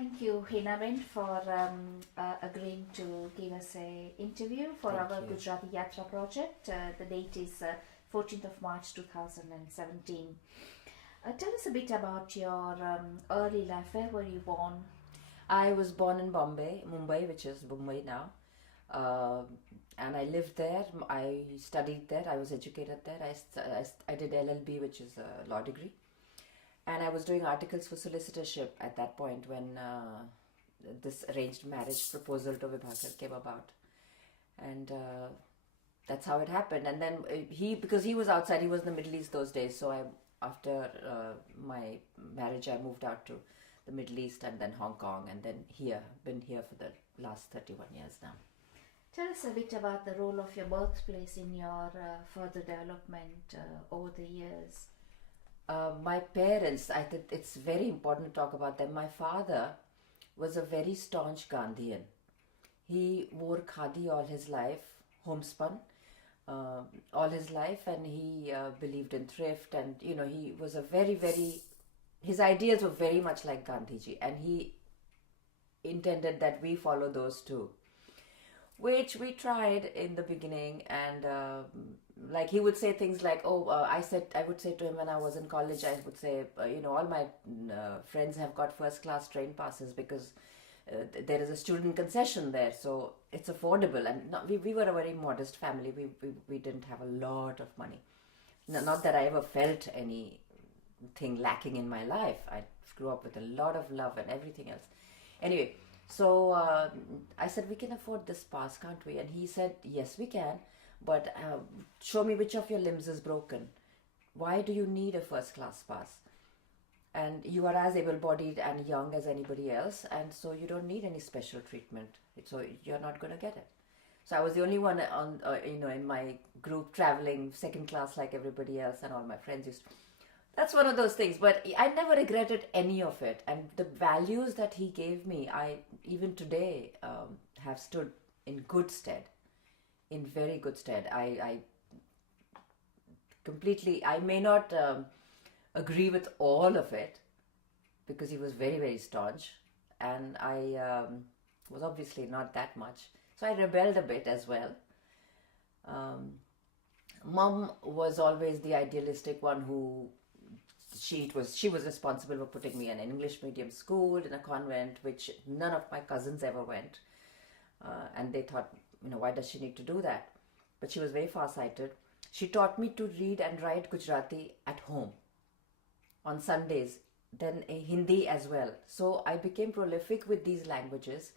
Thank you, Hina, for agreeing to give us an interview for Thank our you. Gujarati Yatra project. The date is 14th of March 2017. Tell us a bit about your early life. Where were you born? I was born in Mumbai, which is Mumbai now. Uh, and I lived there. I studied there. I was educated there. I did LLB, which is a law degree. And I was doing articles for solicitorship at that point when this arranged marriage proposal to Vibhaker came about. And that's how it happened. And then because he was outside, he was in the Middle East those days. So after my marriage, I moved out to the Middle East and then Hong Kong and then been here for the last 31 years now. Tell us a bit about the role of your birthplace in your further development over the years. My parents, I think it's very important to talk about them. My father was a very staunch Gandhian. He wore khadi all his life, homespun, all his life, and he believed in thrift. And he was a his ideas were very much like Gandhiji, and he intended that we follow those too, which we tried in the beginning. And like he would say things like, I would say to him when I was in college, I would say, all my friends have got first class train passes because there is a student concession there, so it's affordable. And we were a very modest family. We didn't have a lot of money. Not that I ever felt anything lacking in my life. I grew up with a lot of love and everything else. Anyway, so I said, we can afford this pass, can't we? And he said, yes, we can, but show me which of your limbs is broken. Why do you need a first class pass? And you are as able-bodied and young as anybody else, and so you don't need any special treatment. So you're not going to get it. So I was the only one in my group traveling second class like everybody else, and all my friends used to. That's one of those things, but I never regretted any of it. And the values that he gave me, I even today have stood in good stead, in very good stead. I may not agree with all of it because he was very, very staunch, and I was obviously not that much. So I rebelled a bit as well. Mom was always the idealistic one who she was responsible for putting me in an English medium school in a convent, which none of my cousins ever went, and they thought, why does she need to do that? But she was very far-sighted. She taught me to read and write Gujarati at home on Sundays, then Hindi as well. So I became prolific with these languages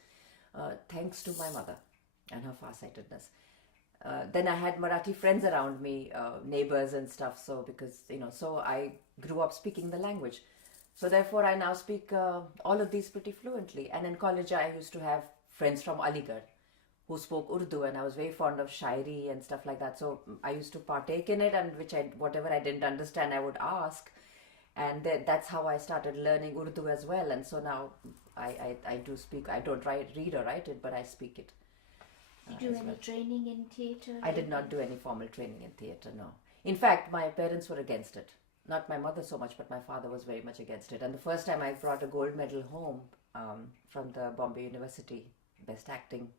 thanks to my mother and her far-sightedness. Then I had Marathi friends around me, neighbors and stuff. So so I grew up speaking the language. So therefore I now speak all of these pretty fluently. And in college I used to have friends from Aligarh who spoke Urdu, and I was very fond of shairi and stuff like that. So I used to partake in it, and whatever I didn't understand I would ask. And that's how I started learning Urdu as well. And so now I do speak. I don't read or write it, but I speak it. Did you do any training in theatre? I did not do any formal training in theatre, no. In fact, my parents were against it. Not my mother so much, but my father was very much against it. And the first time I brought a gold medal home from the Bombay University, Best Acting,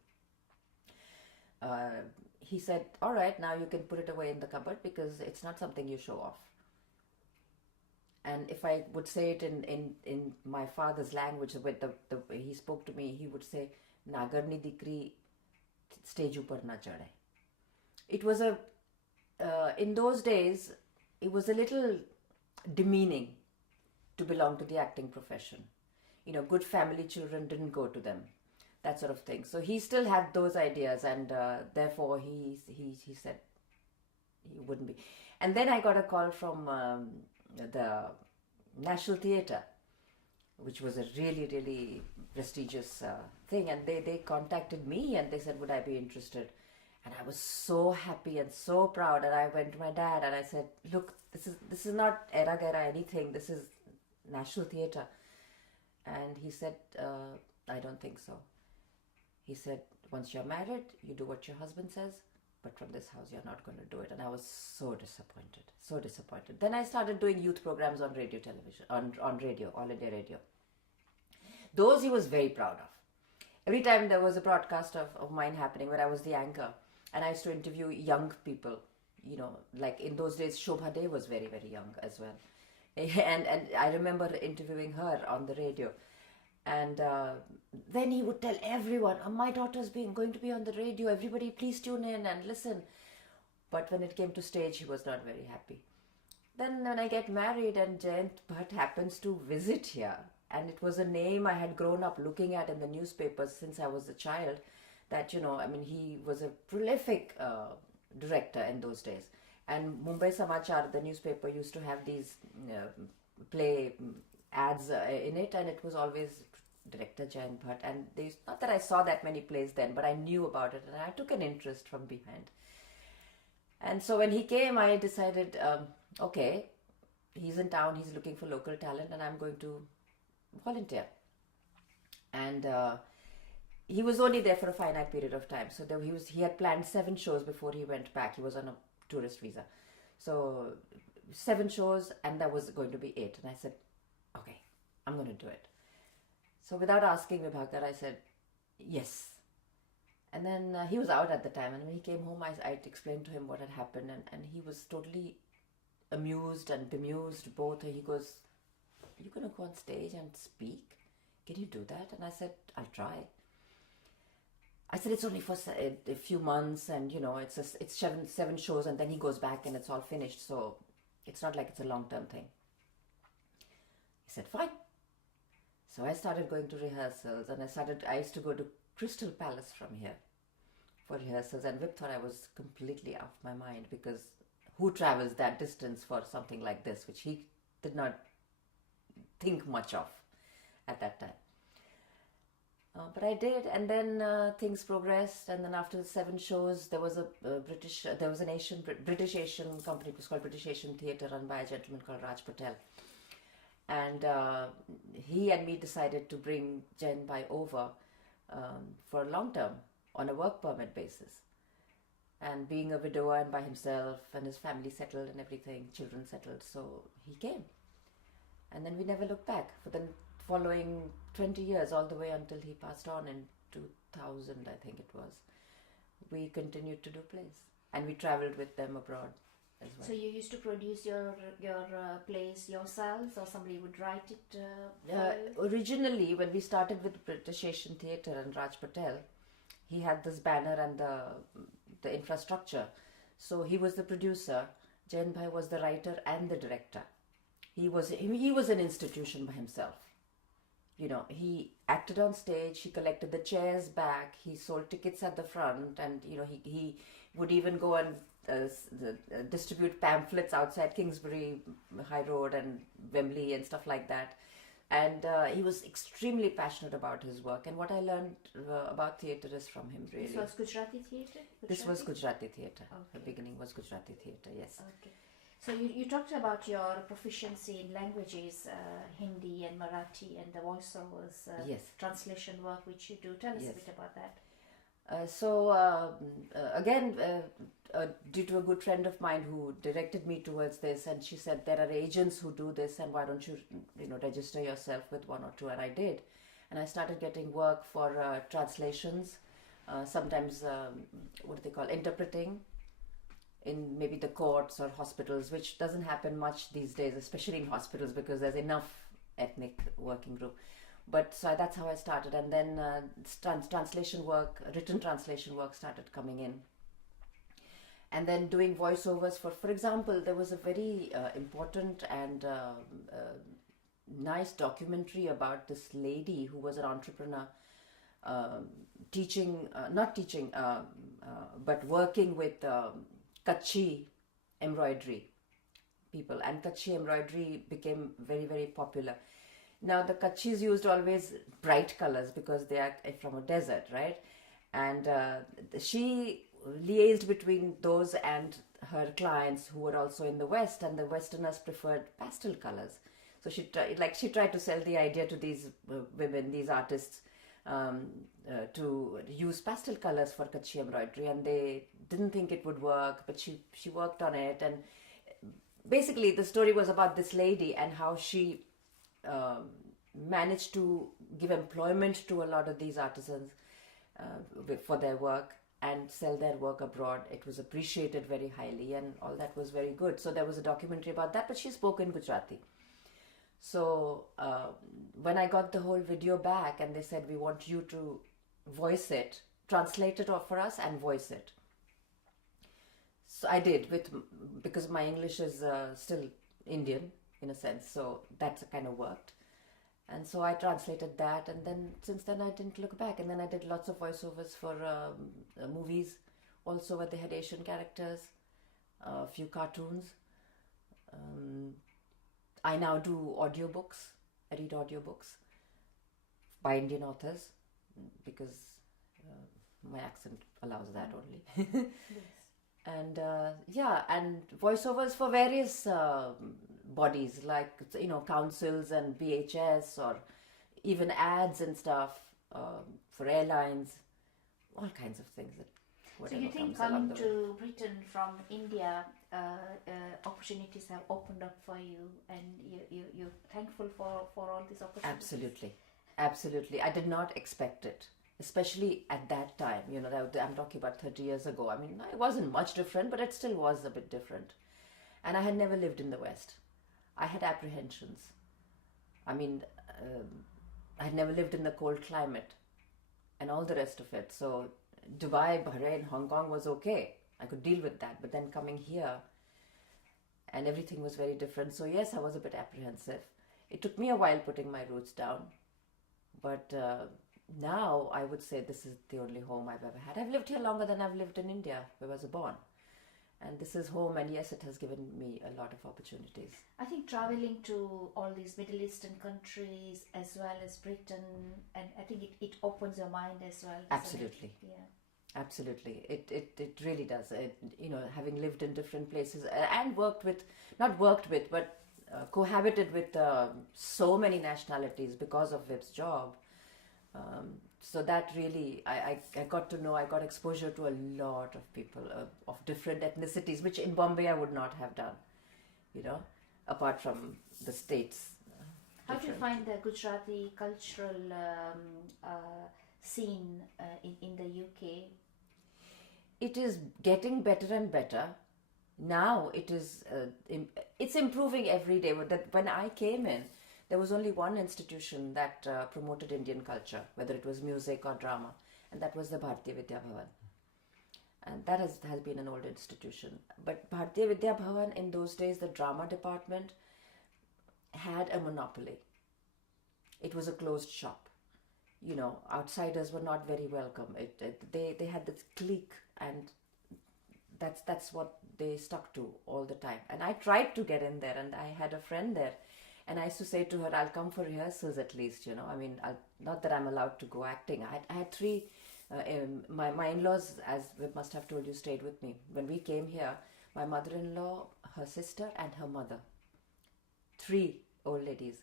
he said, all right, now you can put it away in the cupboard because it's not something you show off. And if I would say it in my father's language, with the way he spoke to me, he would say, Nagar ni dikri stage upar na chade. It was in those days, it was a little demeaning to belong to the acting profession. Good family children didn't go to them, that sort of thing. So he still had those ideas, and therefore he said he wouldn't be. And then I got a call from the National Theatre, which was a really, really prestigious thing, and they contacted me and they said, would I be interested? And I was so happy and so proud, and I went to my dad and I said, look, this is not Era Gera anything, this is National Theatre. And he said, I don't think so. He said, once you're married, you do what your husband says, but from this house you're not going to do it. And I was so disappointed. Then I started doing youth programs on radio, television, on radio, All India Radio. Those he was very proud of. Every time there was a broadcast of mine happening where I was the anchor, and I used to interview young people, like in those days, Shobha Dey was very, very young as well. And I remember interviewing her on the radio. And then he would tell everyone, oh, my daughter's going to be on the radio. Everybody, please tune in and listen. But when it came to stage, he was not very happy. Then when I get married and Jayant Bhatt happens to visit here, and it was a name I had grown up looking at in the newspapers since I was a child, that, he was a prolific director in those days. And Mumbai Samachar, the newspaper, used to have these play ads in it, and it was always director Jayant Bhatt. And not that I saw that many plays then, but I knew about it, and I took an interest from behind. And so when he came, I decided, okay, he's in town, he's looking for local talent, and I'm going to volunteer. And he was only there for a finite period of time. So he had planned 7 shows before he went back. He was on a tourist visa. So 7 shows, and that was going to be 8. And I said, okay, I'm going to do it. So without asking Vibhaker, I said, yes. And then he was out at the time, and when he came home, I explained to him what had happened, and he was totally amused and bemused both. He goes, you're going to go on stage and speak? Can you do that? And I said, I'll try. I said, it's only for a few months, and it's 7 shows, and then he goes back and it's all finished, so it's not like it's a long-term thing. He said, fine. So I started going to rehearsals, and I used to go to Crystal Palace from here for rehearsals, and Vip thought I was completely off my mind, because who travels that distance for something like this, which he did not think much of at that time. But I did, and then things progressed, and then after 7 shows, there was British Asian company. It was called British Asian Theatre, run by a gentleman called Raj Patel. And he and me decided to bring Jayant Bhai over for a long term on a work permit basis. And being a widower and by himself, and his family settled and everything, children settled, so he came. And then we never looked back for the following 20 years, all the way until he passed on in 2000, I think it was. We continued to do plays, and we travelled with them abroad as well. So you used to produce your plays yourselves, or somebody would write it for you? Originally, when we started with British Asian Theatre and Raj Patel, he had this banner and the infrastructure. So he was the producer, Jayant Bhai was the writer and the director. He was an institution by himself. He acted on stage, he collected the chairs back, he sold tickets at the front, and he would even go and distribute pamphlets outside Kingsbury High Road and Wembley and stuff like that. And he was extremely passionate about his work, and what I learned about theatre is from him, really. This was Gujarati Theatre? This was Gujarati Theatre. Okay. The beginning was Gujarati Theatre, yes. Okay. So you talked about your proficiency in languages, Hindi and Marathi, and the voiceovers, yes, translation work which you do. Tell us yes. a bit about that. Again, due to a good friend of mine who directed me towards this, and she said, there are agents who do this, and why don't you, register yourself with 1 or 2, and I did. And I started getting work for translations, sometimes, what do they call, interpreting in maybe the courts or hospitals, which doesn't happen much these days, especially in hospitals, because there's enough ethnic working group. But so that's how I started, and then translation work, written translation work started coming in. And then doing voiceovers for example, there was a very important and nice documentary about this lady who was an entrepreneur, but working with Kutchi embroidery people, and Kutchi embroidery became very, very popular. Now the Kutchis used always bright colors because they are from a desert, right? And she liaised between those and her clients who were also in the West, and the Westerners preferred pastel colors. So she tried to sell the idea to these women, these artists, to use pastel colors for Kutchi embroidery, and they didn't think it would work, but she worked on it. And basically the story was about this lady and how she managed to give employment to a lot of these artisans for their work and sell their work abroad. It was appreciated very highly, and all that was very good. So there was a documentary about that, but she spoke in Gujarati. So when I got the whole video back and they said, we want you to voice it, translate it for us and voice it. So I did, because my English is still Indian in a sense, so that kind of worked. And so I translated that, and then since then I didn't look back. And then I did lots of voiceovers for movies also where they had Asian characters, a few cartoons. I now do audiobooks. I read audiobooks by Indian authors because my accent allows that only. Yes. And and voiceovers for various bodies like councils and BHS, or even ads and stuff for airlines, all kinds of things. So you think coming to Britain from India, opportunities have opened up for you, and you're thankful for all these opportunities? Absolutely. I did not expect it, especially at that time. I'm talking about 30 years ago. I mean, it wasn't much different, but it still was a bit different. And I had never lived in the West. I had apprehensions. I mean, I had never lived in the cold climate and all the rest of it. So Dubai, Bahrain, Hong Kong was okay. I could deal with that. But then coming here, and everything was very different. So yes, I was a bit apprehensive. It took me a while putting my roots down. But now I would say this is the only home I've ever had. I've lived here longer than I've lived in India, where I was born. And this is home, and yes, it has given me a lot of opportunities. I think traveling to all these Middle Eastern countries as well as Britain, and I think it opens your mind as well. Absolutely. Yeah. Absolutely. It really does. Having lived in different places and cohabited with so many nationalities because of Vib's job. So that really, I got to know, I got exposure to a lot of people of different ethnicities, which in Bombay I would not have done, apart from the states. How do you find the Gujarati cultural scene in the UK? It is getting better and better. Now it's improving every day. When I came in, there was only one institution that promoted Indian culture, whether it was music or drama, and that was the Bharatiya Vidya Bhavan. And that has been an old institution. But Bharatiya Vidya Bhavan, in those days, the drama department had a monopoly. It was a closed shop. Outsiders were not very welcome. They had this clique, and that's what they stuck to all the time. And I tried to get in there, and I had a friend there. And I used to say to her, I'll come for rehearsals at least, I mean, not that I'm allowed to go acting. I had three, my in-laws, as we must have told you, stayed with me. When we came here, my mother-in-law, her sister and her mother, three old ladies,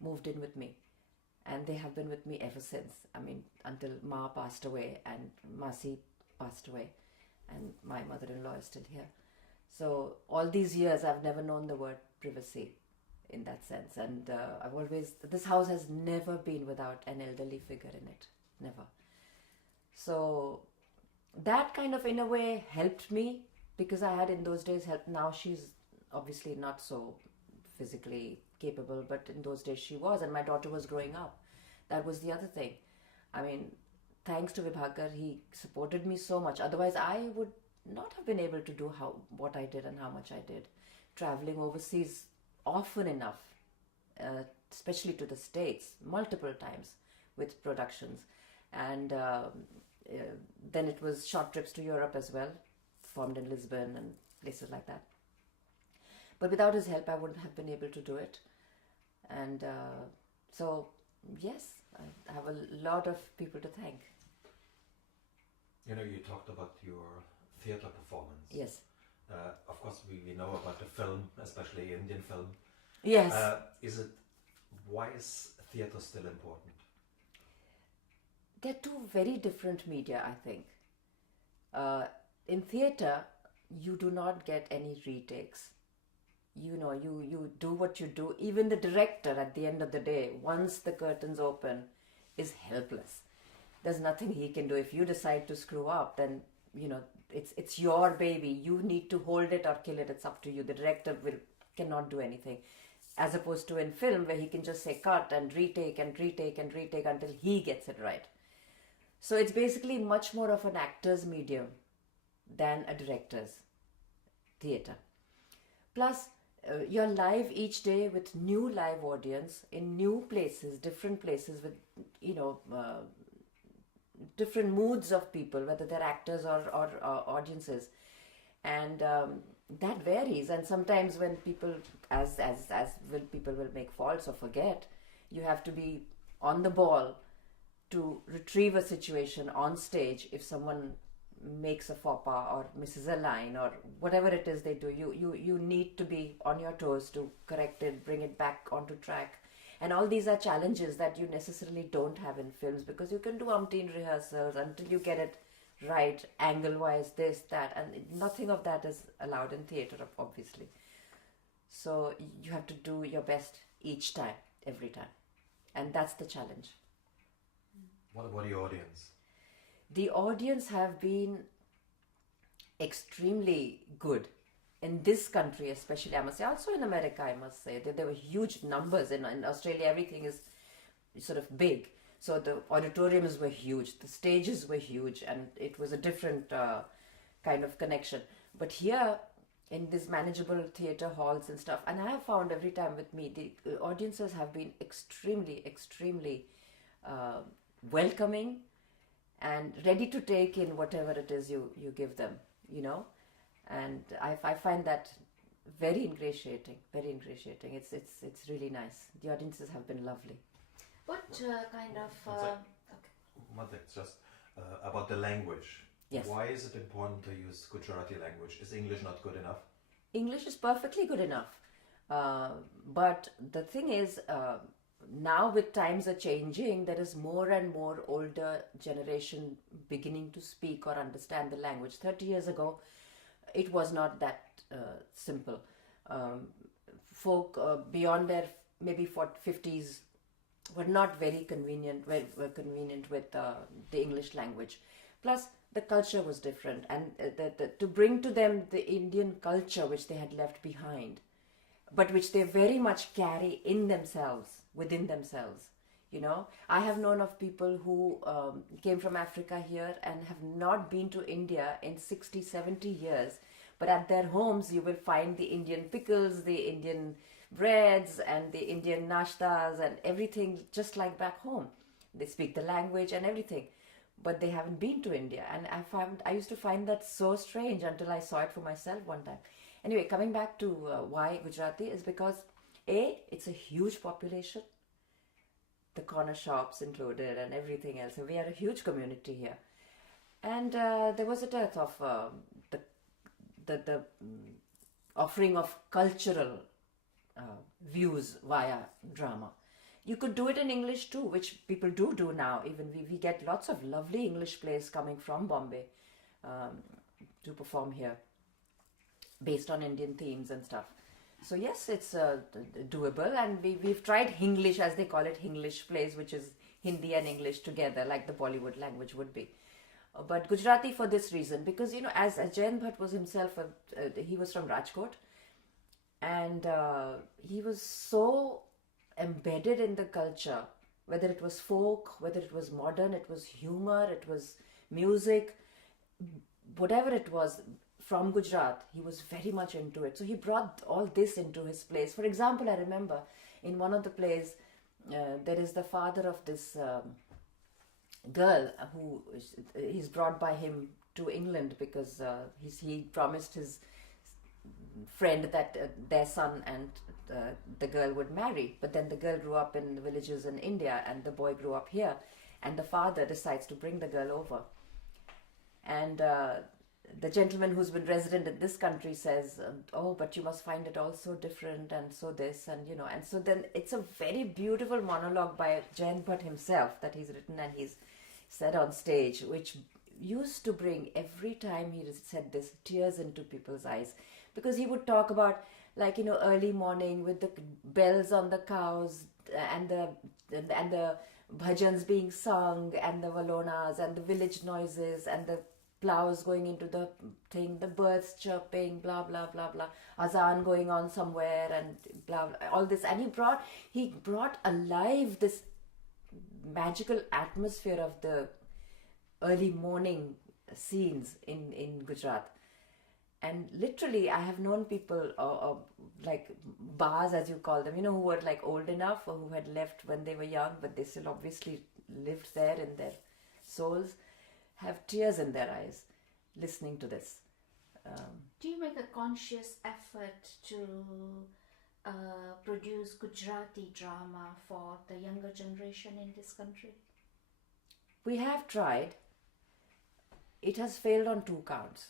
moved in with me. And they have been with me ever since. I mean, until Ma passed away and Masi passed away. And my mother-in-law is still here. So all these years, I've never known the word privacy in that sense, and this house has never been without an elderly figure in it, never. So that kind of in a way helped me, because I had in those days help. Now she's obviously not so physically capable, but in those days she was, and my daughter was growing up. That was the other thing. I mean, thanks to Vibhaker, he supported me so much. Otherwise I would not have been able to do what I did and how much I did, traveling overseas often enough, especially to the States, multiple times with productions. And then it was short trips to Europe as well, formed in Lisbon and places like that. But without his help, I wouldn't have been able to do it. And so, yes, I have a lot of people to thank. You talked about your theatre performance. Yes. Of course, we know about the film, especially Indian film. Yes. Why is theatre still important? They're two very different media, I think. In theatre, you do not get any retakes. you do what you do. Even the director at the end of the day, once the curtains open, is helpless. There's nothing he can do. If you decide to screw up, then it's your baby. You need to hold it or kill it. It's up to you. The director cannot do anything, as opposed to in film where he can just say cut and retake and retake and retake until he gets it right. So it's basically much more of an actor's medium than a director's theatre. Plus, you're live each day with new live audience in new places, different places with different moods of people, whether they're actors or audiences, and that varies. And sometimes when people, people will make faults or forget, you have to be on the ball to retrieve a situation on stage. If someone makes a faux pas or misses a line or whatever it is they do, you need to be on your toes to correct it, bring it back onto track. And all these are challenges that you necessarily don't have in films, because you can do umpteen rehearsals until you get it right, angle-wise, this, that, and nothing of that is allowed in theatre, obviously. So you have to do your best each time, every time. And that's the challenge. What about the audience? The audience have been extremely good. In this country especially, I must say, also in America, I must say, there were huge numbers. In Australia, everything is sort of big. So the auditoriums were huge, the stages were huge, and it was a different kind of connection. But here, in these manageable theatre halls and stuff, and I have found every time with me, the audiences have been extremely, extremely welcoming and ready to take in whatever it is you give them, And I find that very ingratiating, very ingratiating. It's really nice. The audiences have been lovely. What kind of... One thing, just about the language. Yes. Why is it important to use Gujarati language? Is English not good enough? English is perfectly good enough. But the thing is, now with times are changing, there is more and more older generation beginning to speak or understand the language. 30 years ago, it was not that simple. Folk beyond their maybe 50s were not very convenient, were convenient with the English language. Plus, the culture was different, and to bring to them the Indian culture which they had left behind, but which they very much carry in themselves, within themselves. I have known of people who came from Africa here and have not been to India in 60, 70 years. But at their homes, you will find the Indian pickles, the Indian breads, and the Indian nashtas and everything just like back home. They speak the language and everything, but they haven't been to India. And I used to find that so strange until I saw it for myself one time. Anyway, coming back to why Gujarati is because, A, it's a huge population. The corner shops included and everything else. And we are a huge community here. And there was a dearth of the offering of cultural views via drama. You could do it in English too, which people do now. Even we get lots of lovely English plays coming from Bombay to perform here, based on Indian themes and stuff. So yes, it's doable, and we've tried Hinglish, as they call it, Hinglish plays, which is Hindi and English together, like the Bollywood language would be. But Gujarati for this reason, because as Jayant Bhatt was himself, he was from Rajkot, and he was so embedded in the culture, whether it was folk, whether it was modern, it was humor, it was music, whatever it was. From Gujarat, he was very much into it. So he brought all this into his plays. For example, I remember in one of the plays, there is the father of this girl who he's brought by him to England because he promised his friend that their son and the girl would marry. But then the girl grew up in the villages in India and the boy grew up here. And the father decides to bring the girl over. And the gentleman who's been resident in this country says, oh, but you must find it all so different and so this and and so then it's a very beautiful monologue by Jayant Bhatt himself that he's written and he's said on stage, which used to bring, every time he said this, tears into people's eyes, because he would talk about like, you know, early morning with the bells on the cows and the bhajans being sung and the valonas and the village noises and the plows going into the thing, the birds chirping, blah blah blah blah, azan going on somewhere and blah, blah, all this. And he brought alive this magical atmosphere of the early morning scenes in Gujarat. And literally, I have known people, like bars as you call them, you know, who were like old enough or who had left when they were young, but they still obviously lived there in their souls, have tears in their eyes listening to this. Do you make a conscious effort to produce Gujarati drama for the younger generation in this country? We have tried. It has failed on 2 counts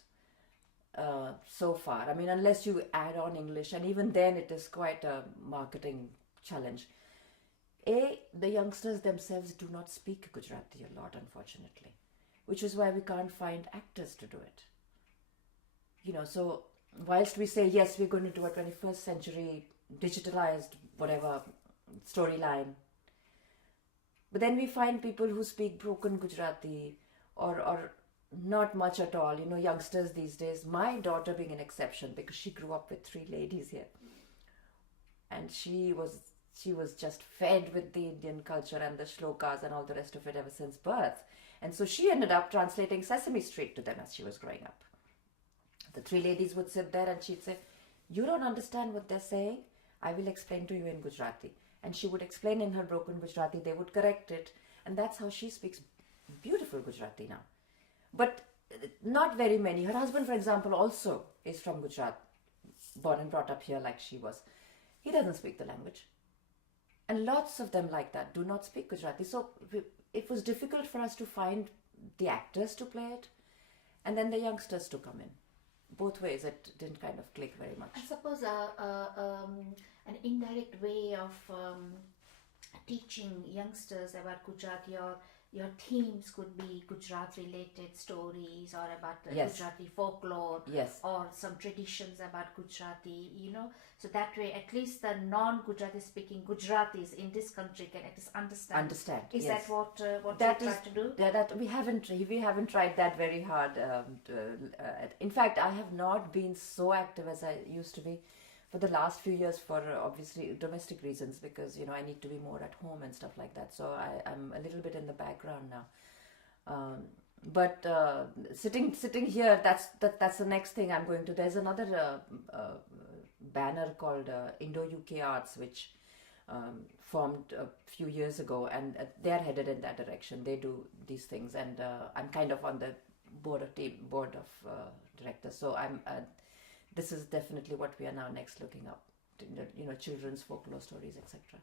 so far. I mean, unless you add on English, and even then it is quite a marketing challenge. The youngsters themselves do not speak Gujarati a lot, unfortunately, which is why we can't find actors to do it. You know, so whilst we say, yes, we're going to do a 21st century digitalized whatever storyline, but then we find people who speak broken Gujarati or not much at all, you know, youngsters these days. My daughter being an exception because she grew up with 3 ladies here, and she was just fed with the Indian culture and the shlokas and all the rest of it ever since birth. And so she ended up translating Sesame Street to them as she was growing up. The 3 ladies would sit there and she'd say, "You don't understand what they're saying? I will explain to you in Gujarati." And she would explain in her broken Gujarati, they would correct it, and that's how she speaks beautiful Gujarati now. But not very many. Her husband, for example, also is from Gujarat, born and brought up here like she was. He doesn't speak the language. And lots of them like that do not speak Gujarati. So it was difficult for us to find the actors to play it and then the youngsters to come in. Both ways, it didn't kind of click very much. I suppose an indirect way of teaching youngsters about Gujarati, or your themes could be Gujarat related stories or about the Yes. Gujarati folklore, Yes. or some traditions about Gujarati, you know, so that way at least the non-Gujarati speaking Gujaratis in this country can at least understand. Is yes. that what That you is- try to do? That we haven't tried that very hard. In fact, I have not been so active as I used to be for the last few years for obviously domestic reasons, because you know I need to be more at home and stuff like that. So I'm a little bit in the background now. But sitting here, that's the next thing I'm going to. There's another banner called Indo-UK Arts, which formed a few years ago, and they're headed in that direction. They do these things, and I'm kind of on the board of directors. So this is definitely what we are now next looking up. You know, children's folklore stories, etc.